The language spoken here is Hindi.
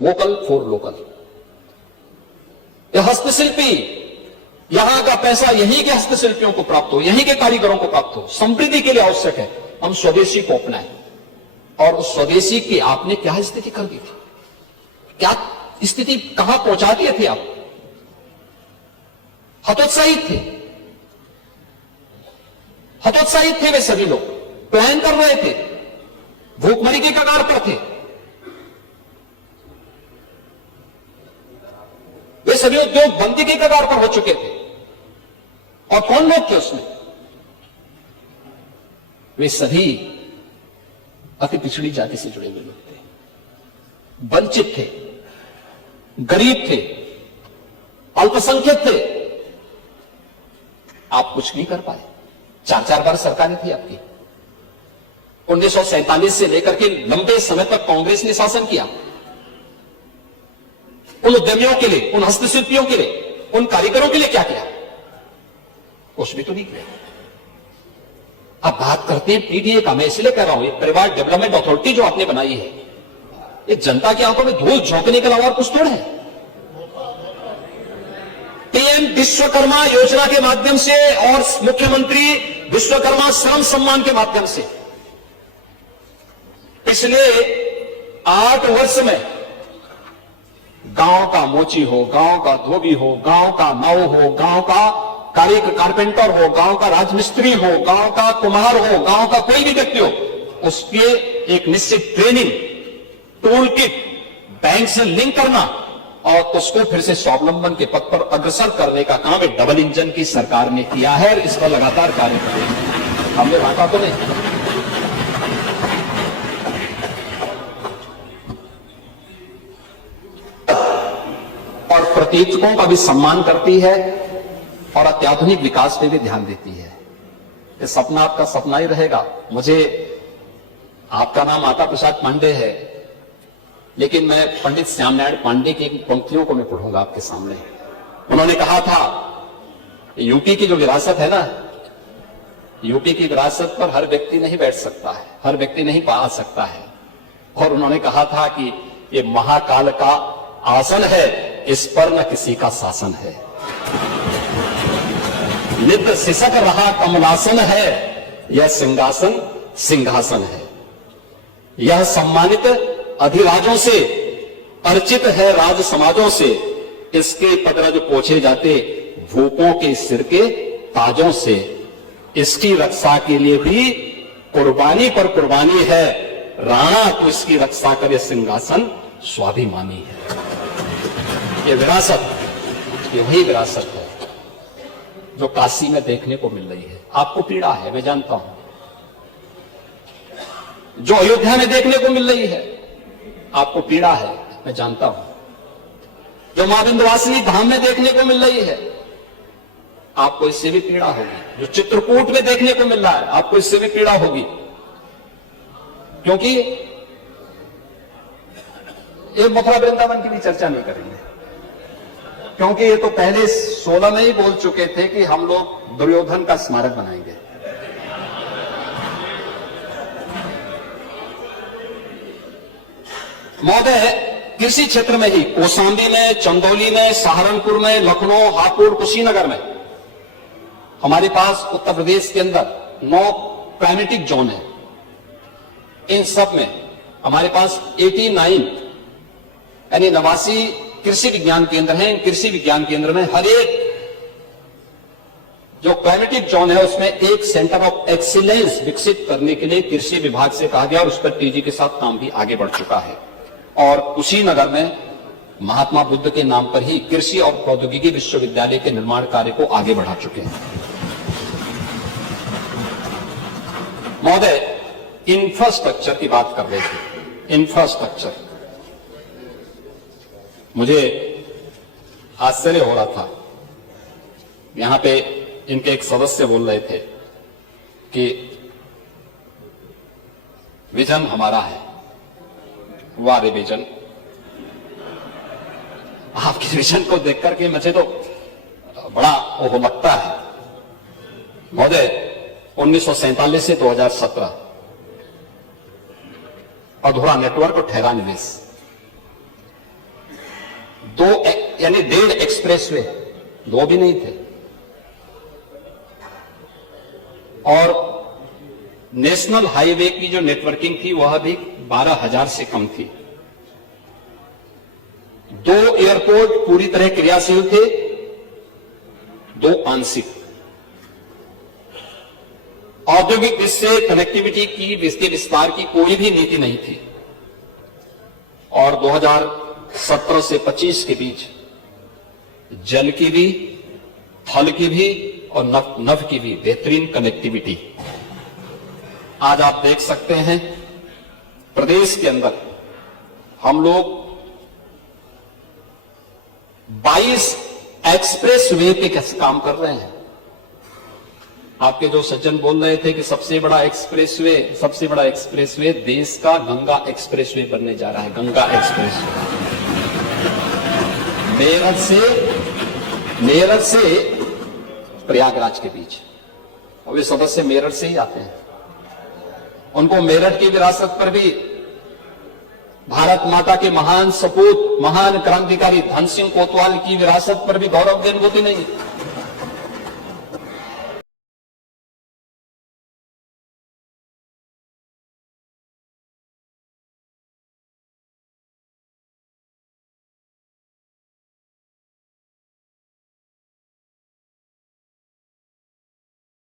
Vocal for local. यह हस्तशिल्पी, यहां का पैसा यहीं के हस्तशिल्पियों को प्राप्त हो, यहीं के कारीगरों को प्राप्त हो, समृद्धि के लिए आवश्यक है हम स्वदेशी को अपनाएं। और उस स्वदेशी की आपने क्या स्थिति कर दी थी, क्या स्थिति कहां पहुंचा दिए थे आप? हतोत्साहित थे, हतोत्साहित थे वे सभी लोग, प्लान कर रहे थे, भूखमरी की कगार पर थे। वे सभी उद्योग बंदी की कगार पर हो चुके थे। और कौन लोग थे उसमें? वे सभी अति पिछड़ी जाति से जुड़े हुए लोग थे, वंचित थे, गरीब थे, अल्पसंख्यक थे। आप कुछ नहीं कर पाए। 4-4 बार सरकारें थी आपकी। 1947 से लेकर के लंबे समय तक कांग्रेस ने शासन किया। उन उद्यमियों के लिए, उन हस्तशिल्पियों के लिए, उन कारीगरों के लिए क्या किया? कुछ भी तो नहीं किया। अब बात करते हैं पीडीए का, मैं इसलिए कह रहा हूं, ये परिवार डेवलपमेंट अथॉरिटी जो आपने बनाई है, ये जनता की आंखों में धूल झोंकने के अलावा और कुछ थोड़ा है। पीएम विश्वकर्मा योजना के माध्यम से और मुख्यमंत्री विश्वकर्मा श्रम सम्मान के माध्यम से पिछले 8 वर्ष में गांव का मोची हो, गांव का धोबी हो, गांव का नाव हो, गांव का कारपेंटर हो, गांव का राजमिस्त्री हो, गांव का कुम्हार हो, गांव का कोई भी व्यक्ति हो, उसके एक निश्चित ट्रेनिंग, टूल किट बैंक से लिंक करना और उसको फिर से स्वावलंबन के पथ पर अग्रसर करने का काम एक डबल इंजन की सरकार ने किया है और इस पर लगातार कार्य कर रही है। हमने बांटा तो नहीं। और प्रतीकों का भी सम्मान करती है और अत्याधुनिक विकास पे भी ध्यान देती है। ये सपना आपका सपना ही रहेगा। मुझे, आपका नाम आता प्रसाद पांडे है, लेकिन मैं पंडित श्यामनारायण पांडे की पंक्तियों को मैं पढ़ूंगा आपके सामने। उन्होंने कहा था, यूपी की जो विरासत है ना, यूपी की विरासत पर हर व्यक्ति नहीं बैठ सकता है, हर व्यक्ति नहीं पा सकता है। और उन्होंने कहा था कि ये महाकाल का आसन है, इस पर न किसी का शासन है। नित्य सिसक रहा कमलासन है, यह सिंहासन सिंहासन है। यह सम्मानित अधिराजों से, अर्चित है राज समाजों से, इसके पदरज पोछे जाते भूपों के सिर के ताजों से। इसकी रक्षा के लिए भी कुर्बानी पर कुर्बानी है, राणा तो इसकी रक्षा करे, सिंहासन स्वाभिमानी है। ये विरासत, ये वही विरासत है जो काशी में देखने को मिल रही है। आपको पीड़ा है, मैं जानता हूं। जो अयोध्या में देखने को मिल रही है, आपको पीड़ा है, मैं जानता हूं। जो मां विंध्यवासिनी धाम में देखने को मिल रही है, आपको इससे भी पीड़ा होगी। जो चित्रकूट में देखने को मिल रहा है, आपको इससे भी पीड़ा होगी। क्योंकि ये मथुरा वृंदावन की भी चर्चा नहीं करेंगे, क्योंकि ये तो पहले 16 में ही बोल चुके थे कि हम लोग दुर्योधन का स्मारक बनाएंगे। महोदय, कृषि क्षेत्र में ही कौशाम्बी में, चंदौली में, सहारनपुर में, लखनऊ, हापुड़, कुशीनगर में हमारे पास उत्तर प्रदेश के अंदर 9 क्लाइमेटिक जोन है। इन सब में हमारे पास 89 यानी 89 कृषि विज्ञान केंद्र हैं। कृषि विज्ञान केंद्र में हर एक जो क्लाइमेटिक जोन है उसमें एक सेंटर ऑफ एक्सीलेंस विकसित करने के लिए कृषि विभाग से कहा गया और उस पर तेजी के साथ काम भी आगे बढ़ चुका है। और कुशीनगर में महात्मा बुद्ध के नाम पर ही कृषि और प्रौद्योगिकी विश्वविद्यालय के निर्माण कार्य को आगे बढ़ा चुके हैं। महोदय, इंफ्रास्ट्रक्चर की बात कर रहे थे। इंफ्रास्ट्रक्चर, मुझे आश्चर्य हो रहा था, यहां पे इनके एक सदस्य बोल रहे थे कि विजन हमारा है। वाह रे विजन, आपकी विजन को देख करके मुझे तो बड़ा ओह लगता है। महोदय, 1947 से 2017 अधूरा नेटवर्क और ठहरा निवेश, यानी 1.5 एक्सप्रेसवे, 2 भी नहीं थे। और नेशनल हाईवे की जो नेटवर्किंग थी वह भी 12,000 से कम थी। 2 एयरपोर्ट पूरी तरह क्रियाशील थे, 2 आंशिक। औद्योगिक इससे कनेक्टिविटी की विस्तार की कोई भी नीति नहीं थी। और 2017 से 25 के बीच जल की भी, थल की भी और नभ की भी बेहतरीन कनेक्टिविटी। आज आप देख सकते हैं प्रदेश के अंदर हम लोग 22 एक्सप्रेस वे पे काम कर रहे हैं। आपके जो सज्जन बोल रहे थे कि सबसे बड़ा एक्सप्रेसवे देश का गंगा एक्सप्रेसवे बनने जा रहा है। गंगा एक्सप्रेसवे मेरठ से प्रयागराज के बीच। और वे सदस्य मेरठ से ही आते हैं। उनको मेरठ की विरासत पर भी, भारत माता के महान सपूत, महान क्रांतिकारी धन सिंह कोतवाल की विरासत पर भी गौरव की अनुभूति नहीं है।